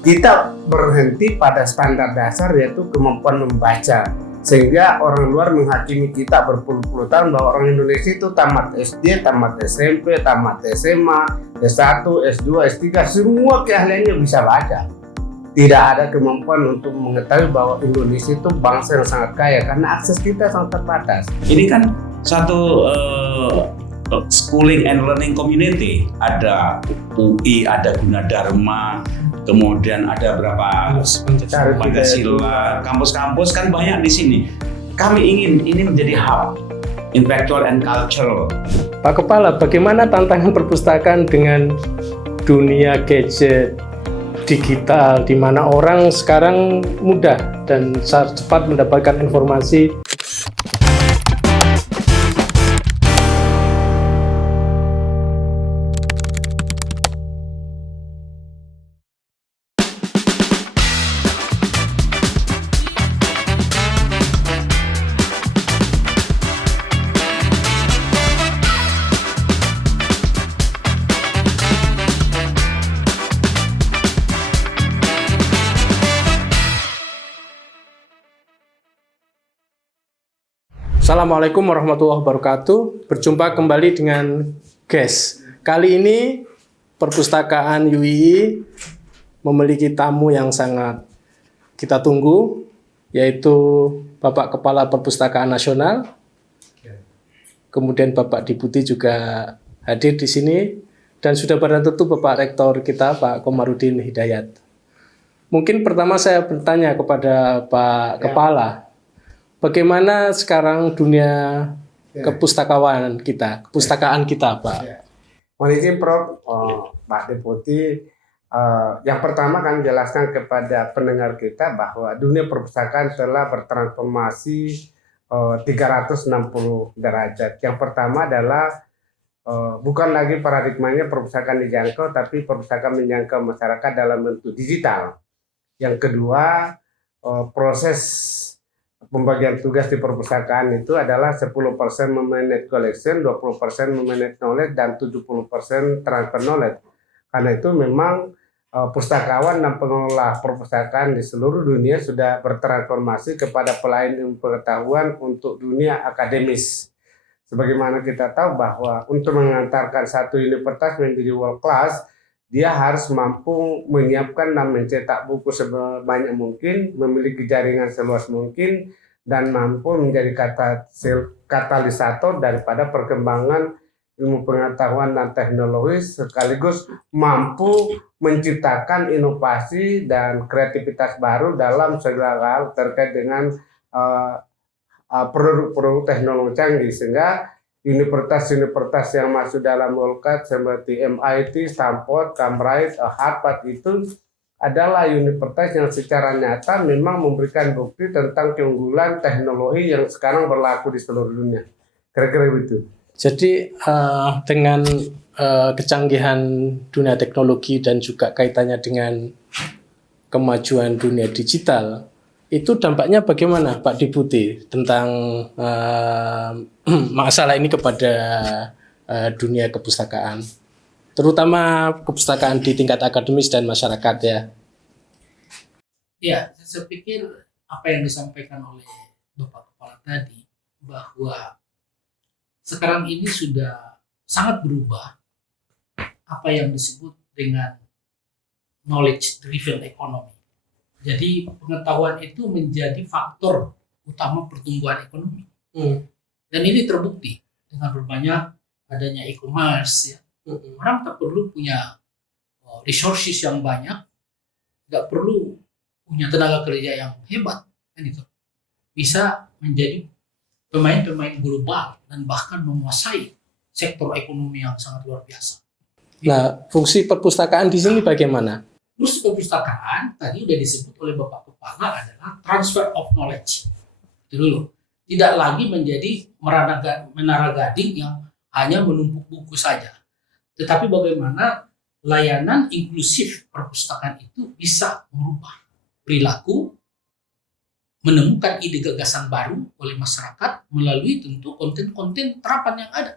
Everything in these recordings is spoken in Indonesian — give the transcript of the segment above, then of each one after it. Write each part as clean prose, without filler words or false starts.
kita berhenti pada standar dasar yaitu kemampuan membaca, sehingga orang luar menghakimi kita berpuluh-puluh tahun bahwa orang Indonesia itu tamat SD, tamat SMP, tamat SMA, S1, S2, S3, semua keahliannya bisa baca. Tidak ada kemampuan untuk mengetahui bahwa Indonesia itu bangsa yang sangat kaya karena akses kita sangat terbatas. Ini kan satu schooling and learning community. Ada UI, ada Gunadarma, kemudian ada berapa Pancasila, kampus-kampus kan banyak di sini. Kami ingin ini menjadi hub intellectual and cultural. Pak Kepala, bagaimana tantangan perpustakaan dengan dunia gadget digital, di mana orang sekarang mudah dan cepat mendapatkan informasi? Assalamualaikum warahmatullahi wabarakatuh. Berjumpa kembali dengan GES. Kali ini Perpustakaan UII memiliki tamu yang sangat kita tunggu, yaitu Bapak Kepala Perpustakaan Nasional. Kemudian Bapak Diputi juga hadir di sini, dan sudah barang tentu Bapak Rektor kita, Pak Komarudin Hidayat. Mungkin pertama saya bertanya kepada Pak Kepala, bagaimana sekarang dunia kepustakaan kita, Pak? Mohon izin, Prof, Pak Deputi. Yang pertama kami jelaskan kepada pendengar kita bahwa dunia perpustakaan telah bertransformasi 360 derajat. Yang pertama adalah bukan lagi paradigmanya perpustakaan dijangkau, tapi perpustakaan menjangkau masyarakat dalam bentuk digital. Yang kedua, proses pembagian tugas di perpustakaan itu adalah 10% memanage collection, 20% memanage knowledge, dan 70% transfer knowledge. Karena itu memang pustakawan dan pengelola perpustakaan di seluruh dunia sudah bertransformasi kepada pelayan ilmu pengetahuan untuk dunia akademis. Sebagaimana kita tahu bahwa untuk mengantarkan satu universitas menjadi world class, dia harus mampu menyiapkan dan mencetak buku sebanyak mungkin, memiliki jaringan seluas mungkin, dan mampu menjadi katalisator daripada perkembangan ilmu pengetahuan dan teknologi, sekaligus mampu menciptakan inovasi dan kreativitas baru dalam segala hal terkait dengan produk-produk teknologi canggih, sehingga universitas-universitas yang masuk dalam world class seperti MIT, Stanford, Cambridge, Harvard itu adalah universitas yang secara nyata memang memberikan bukti tentang keunggulan teknologi yang sekarang berlaku di seluruh dunia. Kira-kira begitu. Jadi dengan kecanggihan dunia teknologi dan juga kaitannya dengan kemajuan dunia digital, itu dampaknya bagaimana, Pak Diputi, tentang masalah ini kepada dunia kepustakaan, terutama kepustakaan di tingkat akademis dan masyarakat, ya? Ya, saya pikir apa yang disampaikan oleh Bapak Kepala tadi, bahwa sekarang ini sudah sangat berubah apa yang disebut dengan knowledge driven economy. Jadi pengetahuan itu menjadi faktor utama pertumbuhan ekonomi. Dan ini terbukti dengan berbanyak adanya e-commerce. Ya. Orang tak perlu punya resources yang banyak, tidak perlu punya tenaga kerja yang hebat, kan itu. Bisa menjadi pemain-pemain global dan bahkan menguasai sektor ekonomi yang sangat luar biasa. Nah, fungsi perpustakaan di sini bagaimana? Terus perpustakaan tadi sudah disebut oleh Bapak Kepala adalah transfer of knowledge. Itu dulu. Tidak lagi menjadi menara gading yang hanya menumpuk buku saja. Tetapi bagaimana layanan inklusif perpustakaan itu bisa merubah perilaku, menemukan ide gagasan baru oleh masyarakat melalui tentu konten-konten terapan yang ada.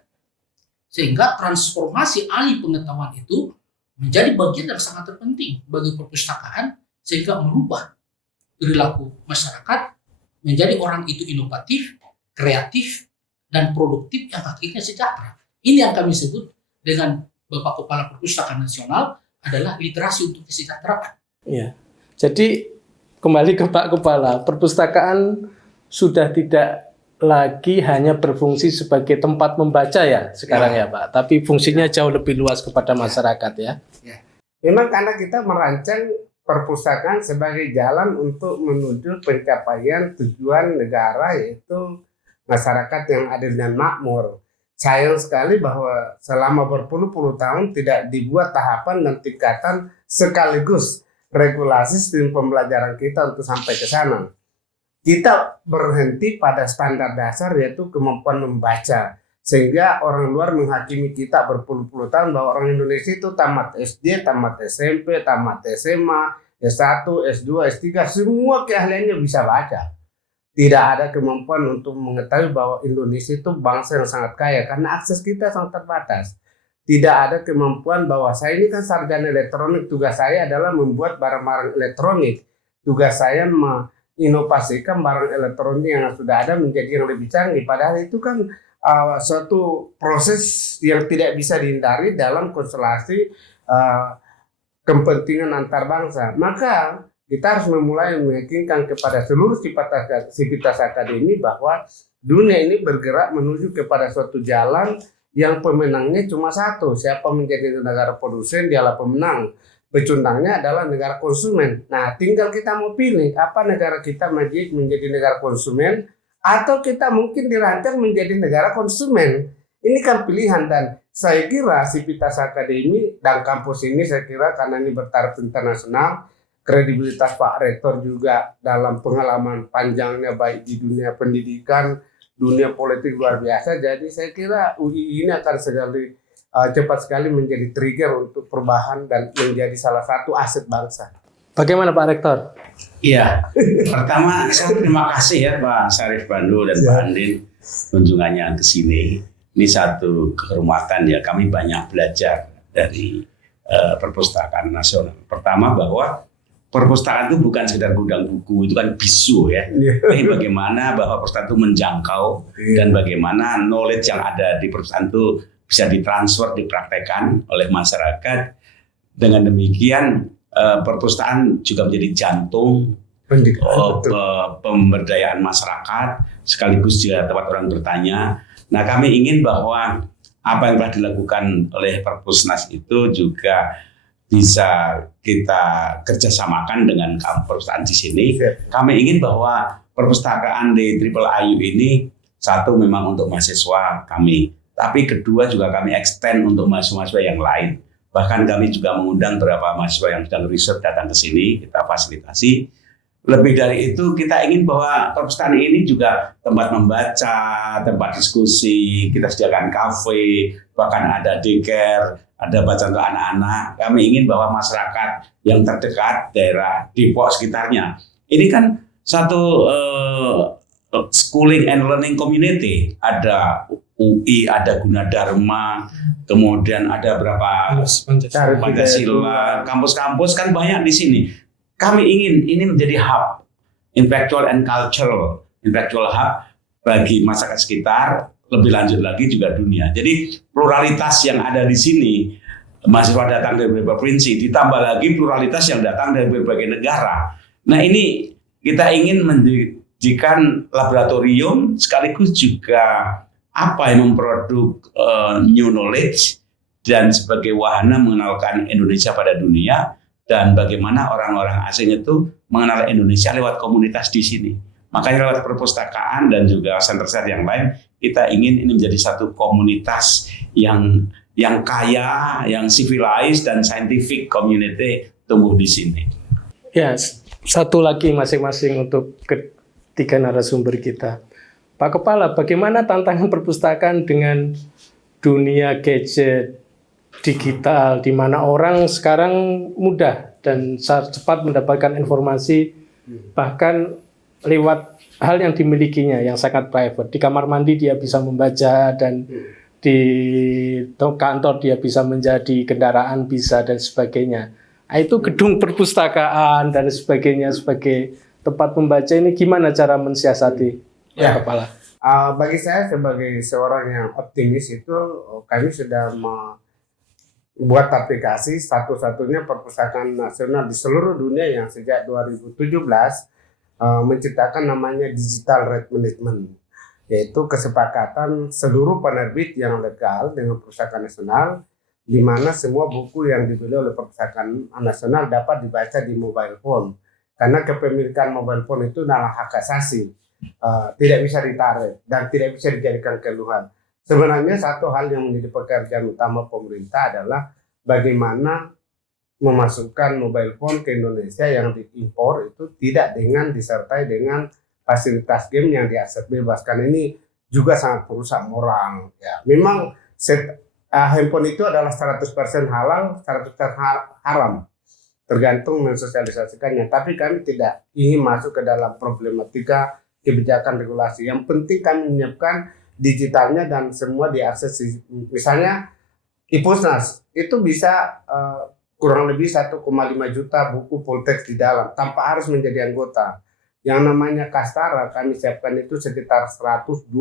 Sehingga transformasi ahli pengetahuan itu menjadi bagian yang sangat terpenting bagi perpustakaan sehingga merubah perilaku masyarakat menjadi orang itu inovatif, kreatif, dan produktif yang akhirnya sejahtera. Ini yang kami sebut dengan Bapak Kepala Perpustakaan Nasional adalah literasi untuk kesejahteraan. Ya. Jadi kembali ke Pak Kepala, perpustakaan sudah tidak lagi hanya berfungsi sebagai tempat membaca ya sekarang ya Pak, tapi fungsinya jauh lebih luas kepada masyarakat ya. Memang karena kita merancang perpustakaan sebagai jalan untuk menuju pencapaian tujuan negara, yaitu masyarakat yang adil dan makmur. Sayang sekali bahwa selama berpuluh-puluh tahun tidak dibuat tahapan dan tingkatan sekaligus regulasi sistem pembelajaran kita untuk sampai ke sana. Kita berhenti pada standar dasar, yaitu kemampuan membaca, sehingga orang luar menghakimi kita berpuluh-puluh tahun bahwa orang Indonesia itu tamat SD, tamat SMP, tamat SMA, S1, S2, S3, semua keahliannya bisa baca. Tidak ada kemampuan untuk mengetahui bahwa Indonesia itu bangsa yang sangat kaya karena akses kita sangat terbatas. Tidak ada kemampuan bahwa saya ini kan sarjana elektronik, tugas saya adalah membuat barang-barang elektronik. Tugas saya menginovasikan barang elektronik yang sudah ada menjadi yang lebih canggih. Padahal itu kan suatu proses yang tidak bisa dihindari dalam konstelasi kepentingan antar bangsa. Maka kita harus memulai meyakinkan kepada seluruh sivitas akademi bahwa dunia ini bergerak menuju kepada suatu jalan yang pemenangnya cuma satu. Siapa menjadi negara produsen, dialah pemenang. Pecundangnya adalah negara konsumen. Nah, tinggal kita mau pilih apa negara kita menjadi negara konsumen atau kita mungkin dirancang menjadi negara konsumen. Ini kan pilihan, dan saya kira sivitas akademi dan kampus ini, saya kira karena ini bertaraf internasional, kredibilitas Pak Rektor juga dalam pengalaman panjangnya baik di dunia pendidikan, dunia politik luar biasa. Jadi saya kira UI ini akan cepat sekali menjadi trigger untuk perubahan dan menjadi salah satu aset bangsa. Bagaimana Pak Rektor? Iya, pertama saya terima kasih ya Pak Syarif Bandu dan Pak Andin kunjungannya ke sini. Ini satu kehormatan ya, kami banyak belajar dari perpustakaan nasional. Pertama bahwa perpustakaan itu bukan sekedar gudang buku, itu kan bisu ya. Tapi bagaimana bahwa perpustakaan itu menjangkau dan bagaimana knowledge yang ada di perpustakaan itu bisa ditransfer, dipraktekkan oleh masyarakat. Dengan demikian perpustakaan juga menjadi jantung pemberdayaan masyarakat, sekaligus juga tempat orang bertanya. Nah, kami ingin bahwa apa yang telah dilakukan oleh Perpusnas itu juga bisa kita kerjasamakan dengan perpustakaan di sini. Kami ingin bahwa perpustakaan di Triple IU ini satu memang untuk mahasiswa kami, tapi kedua juga kami extend untuk mahasiswa yang lain. Bahkan kami juga mengundang beberapa mahasiswa yang sedang riset datang ke sini, kita fasilitasi. Lebih dari itu, kita ingin bahwa perpustakaan ini juga tempat membaca, tempat diskusi, kita sediakan kafe, bahkan ada daycare, ada bacaan untuk anak-anak. Kami ingin bahwa masyarakat yang terdekat, daerah Depok sekitarnya, ini kan satu schooling and learning community. Ada UI, ada Gunadarma, kemudian ada berapa Pancasila, kampus-kampus kan banyak di sini. Kami ingin ini menjadi hub intellectual and cultural, intellectual hub bagi masyarakat sekitar, lebih lanjut lagi juga dunia. Jadi pluralitas yang ada di sini, mahasiswa datang dari berbagai provinsi, ditambah lagi pluralitas yang datang dari berbagai negara. Nah, ini kita ingin menjadikan laboratorium sekaligus juga apa yang memproduk new knowledge dan sebagai wahana mengenalkan Indonesia pada dunia. Dan bagaimana orang-orang asing itu mengenal Indonesia lewat komunitas di sini. Makanya lewat perpustakaan dan juga center-center yang lain, kita ingin ini menjadi satu komunitas yang kaya, yang civilized dan scientific community tumbuh di sini. Ya, satu lagi masing-masing untuk ketiga narasumber kita. Pak Kepala, bagaimana tantangan perpustakaan dengan dunia gadget, digital, di mana orang sekarang mudah dan cepat mendapatkan informasi, bahkan lewat hal yang dimilikinya yang sangat private. Di kamar mandi dia bisa membaca dan di kantor dia bisa menjadi kendaraan bisa dan sebagainya. Nah, itu gedung perpustakaan dan sebagainya sebagai tempat membaca ini gimana cara mensiasati Ya. kepala? Bagi saya sebagai seorang yang optimis itu kami sudah membuat aplikasi satu-satunya perpustakaan nasional di seluruh dunia yang sejak 2017 menciptakan namanya Digital Right Management, yaitu kesepakatan seluruh penerbit yang legal dengan perpustakaan nasional, di mana semua buku yang dibeli oleh perpustakaan nasional dapat dibaca di mobile phone. Karena kepemilikan mobile phone itu adalah hak asasi, tidak bisa ditarik dan tidak bisa dijadikan keluhan. Sebenarnya satu hal yang menjadi pekerjaan utama pemerintah adalah bagaimana memasukkan mobile phone ke Indonesia yang diimpor itu tidak disertai dengan fasilitas game yang diakses bebas. Karena ini juga sangat merusak moral. Ya, memang handphone itu adalah 100% halal, 100% haram, tergantung mensosialisasikannya. Tapi kami tidak ingin masuk ke dalam problematika kebijakan regulasi. Yang penting kami menyiapkan digitalnya dan semua diakses. Misalnya Ipusnas itu bisa kurang lebih 1,5 juta buku full text di dalam tanpa harus menjadi anggota. Yang namanya Kastara kami siapkan itu sekitar 120.000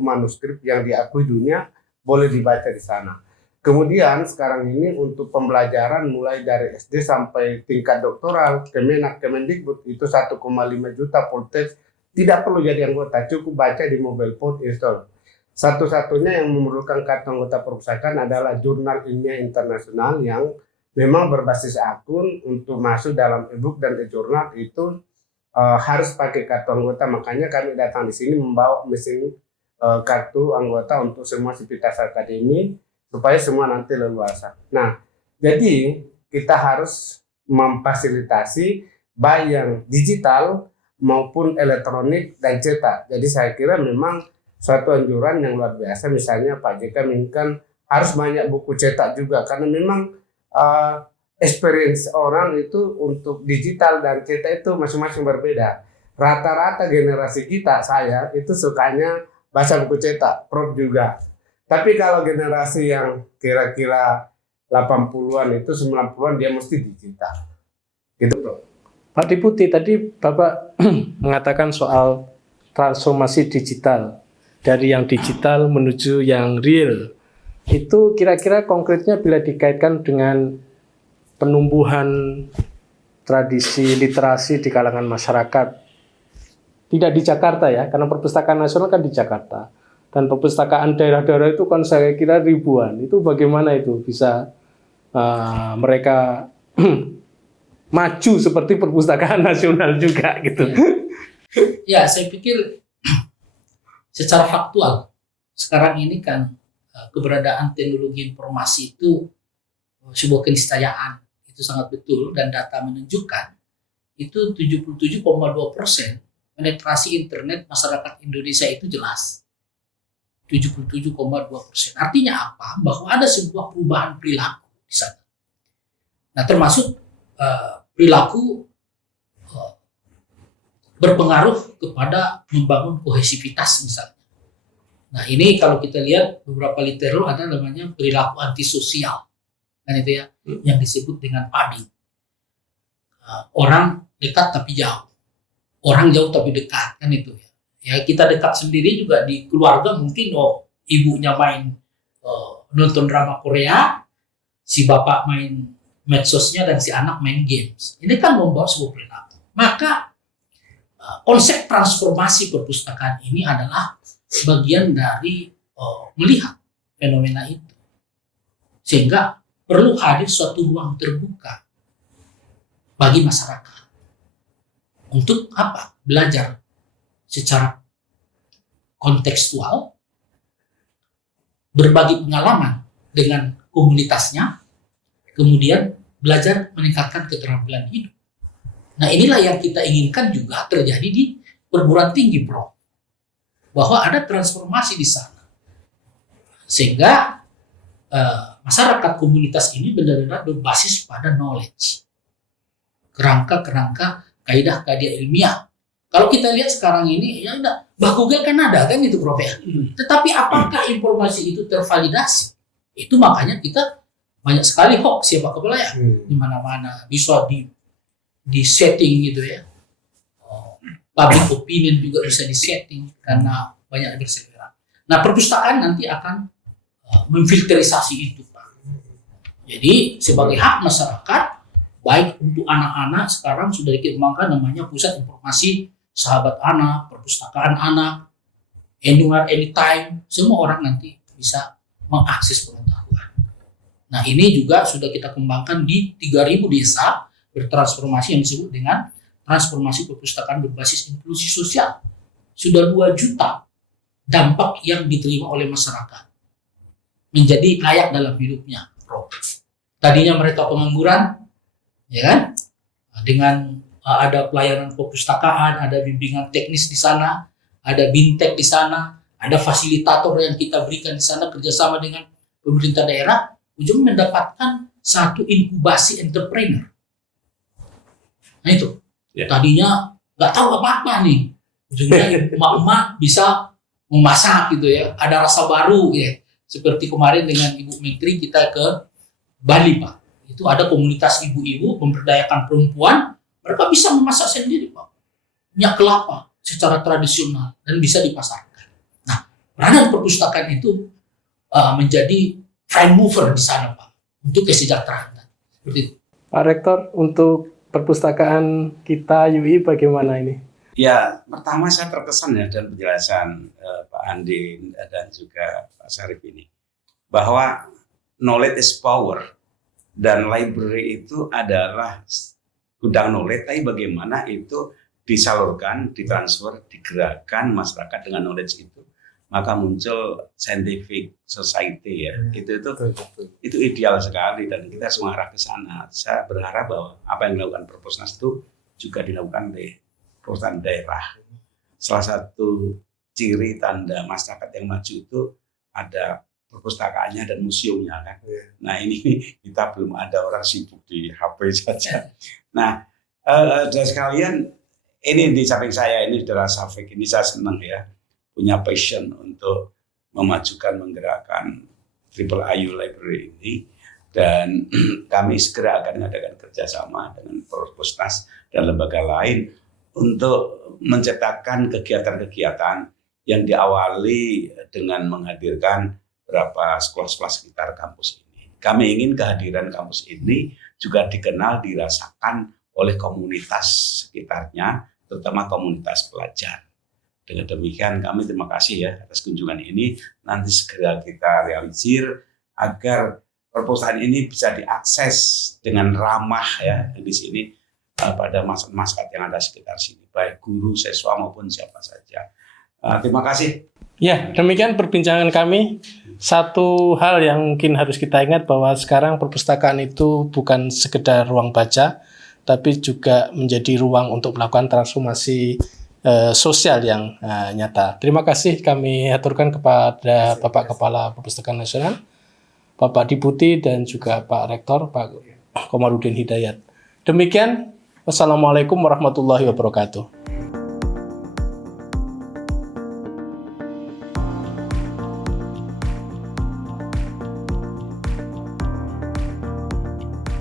manuskrip yang diakui dunia boleh dibaca di sana. Kemudian sekarang ini untuk pembelajaran mulai dari SD sampai tingkat doktoral, Kemendikbud itu 1,5 juta full text, tidak perlu jadi anggota, cukup baca di mobile phone install. Satu-satunya yang memerlukan kartu anggota perpustakaan adalah jurnal ilmiah internasional yang memang berbasis akun. Untuk masuk dalam e-book dan e-jurnal itu harus pakai kartu anggota. Makanya kami datang di sini membawa mesin kartu anggota untuk semua sivitas akademi supaya semua nanti leluasa. Nah, jadi kita harus memfasilitasi baik yang digital maupun elektronik dan cetak. Jadi saya kira memang suatu anjuran yang luar biasa. Misalnya Pak JK menginginkan harus banyak buku cetak juga, karena memang experience orang itu untuk digital dan cetak itu masing-masing berbeda. Rata-rata generasi kita, saya itu sukanya baca buku cetak, Prof juga. Tapi kalau generasi yang kira-kira 80-an itu 90-an dia mesti digital. Gitu, Prof. Pak Deputi, tadi Bapak mengatakan soal transformasi digital dari yang digital menuju yang real. Itu kira-kira konkretnya bila dikaitkan dengan penumbuhan tradisi literasi di kalangan masyarakat. Tidak di Jakarta ya, karena perpustakaan nasional kan di Jakarta. Dan perpustakaan daerah-daerah itu kan saya kira ribuan. Itu bagaimana itu bisa mereka maju seperti perpustakaan nasional juga gitu. Ya, saya pikir secara faktual sekarang ini kan keberadaan teknologi informasi itu sebuah keniscayaan. Itu sangat betul, dan data menunjukkan itu 77,2% penetrasi internet masyarakat Indonesia itu jelas. 77,2%. Artinya apa? Bahwa ada sebuah perubahan perilaku di sana. Nah, termasuk perilaku berpengaruh kepada membangun kohesivitas misalnya. Nah, ini kalau kita lihat beberapa literatur ada namanya perilaku antisosial, kan itu ya, yang disebut dengan PADI. Orang dekat tapi jauh, orang jauh tapi dekat, kan itu ya. Ya, kita dekat sendiri juga di keluarga, mungkin ibunya main nonton drama Korea, si bapak main medsosnya, dan si anak main games. Ini kan membawa sebuah perilaku. Maka konsep transformasi perpustakaan ini adalah bagian dari melihat fenomena itu. Sehingga perlu hadir suatu ruang terbuka bagi masyarakat. Untuk apa? Belajar secara kontekstual, berbagi pengalaman dengan komunitasnya, kemudian belajar meningkatkan keterampilan hidup. Nah, inilah yang kita inginkan juga terjadi di perguruan tinggi, Prof. Bahwa ada transformasi di sana. Sehingga masyarakat komunitas ini benar-benar berbasis pada knowledge. Kerangka-kerangka kaidah-kaidah ilmiah Kalau kita lihat sekarang ini, ya udah, Google kan ada kan itu Prof ya. Tetapi apakah informasi itu tervalidasi? Itu makanya kita banyak sekali hoax ya Pak Kepala ya. Di mana-mana bisa di setting gitu ya. Public opinion juga bisa di setting karena banyak berseliweran. Nah, perpustakaan nanti akan memfilterisasi itu Pak. Jadi sebagai hak masyarakat, baik untuk anak-anak sekarang sudah dikembangkan namanya pusat informasi sahabat anak, perpustakaan anak, anywhere, anytime, semua orang nanti bisa mengakses pengetahuan. Nah, ini juga sudah kita kembangkan di 3.000 desa bertransformasi yang disebut dengan transformasi perpustakaan berbasis inklusi sosial. Sudah 2 juta dampak yang diterima oleh masyarakat menjadi layak dalam hidupnya. Tadinya mereka pengangguran, ya kan? Dengan ada pelayanan perpustakaan, ada bimbingan teknis di sana, ada bintek di sana, ada fasilitator yang kita berikan di sana kerjasama dengan pemerintah daerah, ujungnya mendapatkan satu inkubasi entrepreneur. Nah itu, tadinya nggak tahu apa-apa nih, ujungnya emak-emak bisa memasak gitu ya, ada rasa baru ya, seperti kemarin dengan Ibu Menteri kita ke Bali Pak. Itu ada komunitas ibu-ibu memberdayakan perempuan, mereka bisa memasak sendiri Pak, minyak kelapa secara tradisional dan bisa dipasarkan. Nah, peranan perpustakaan itu menjadi prime mover di sana Pak untuk kesejahteraan. Seperti itu. Pak Rektor, untuk perpustakaan kita UI bagaimana ini? Ya, pertama saya terkesan ya dan penjelasan Pak Andi dan juga Pak Syarif ini bahwa knowledge is power dan library itu adalah gudang knowledge, tapi bagaimana itu disalurkan, ditransfer, digerakkan masyarakat dengan knowledge itu, maka muncul scientific society ya. Itu ideal sekali dan kita semua arah ke sana. Saya berharap bahwa apa yang dilakukan Perpusnas itu juga dilakukan di perusahaan daerah. Salah satu ciri tanda masyarakat yang maju itu ada perpustakaannya dan museumnya kan. Nah ini kita belum ada, orang sibuk di HP saja. Nah dan sekalian ini di samping saya ini adalah Safik, ini saya senang ya punya passion untuk memajukan menggerakkan Triple IU Library ini dan kami segera akan mengadakan kerjasama dengan Perpusnas dan lembaga lain untuk menciptakan kegiatan-kegiatan yang diawali dengan menghadirkan beberapa sekolah-sekolah sekitar kampus ini. Kami ingin kehadiran kampus ini juga dikenal, dirasakan oleh komunitas sekitarnya, terutama komunitas pelajar. Dengan demikian kami terima kasih ya atas kunjungan ini. Nanti segera kita realisir agar perpustakaan ini bisa diakses dengan ramah ya di sini pada masyarakat yang ada sekitar sini, baik guru, siswa maupun siapa saja. Terima kasih. Ya, demikian perbincangan kami. Satu hal yang mungkin harus kita ingat bahwa sekarang perpustakaan itu bukan sekedar ruang baca, tapi juga menjadi ruang untuk melakukan transformasi sosial yang nyata. Terima kasih kami aturkan kepada Bapak Kepala Perpustakaan Nasional, Bapak Diputi, dan juga Pak Rektor, Pak Komarudin Hidayat. Demikian, wassalamualaikum warahmatullahi wabarakatuh.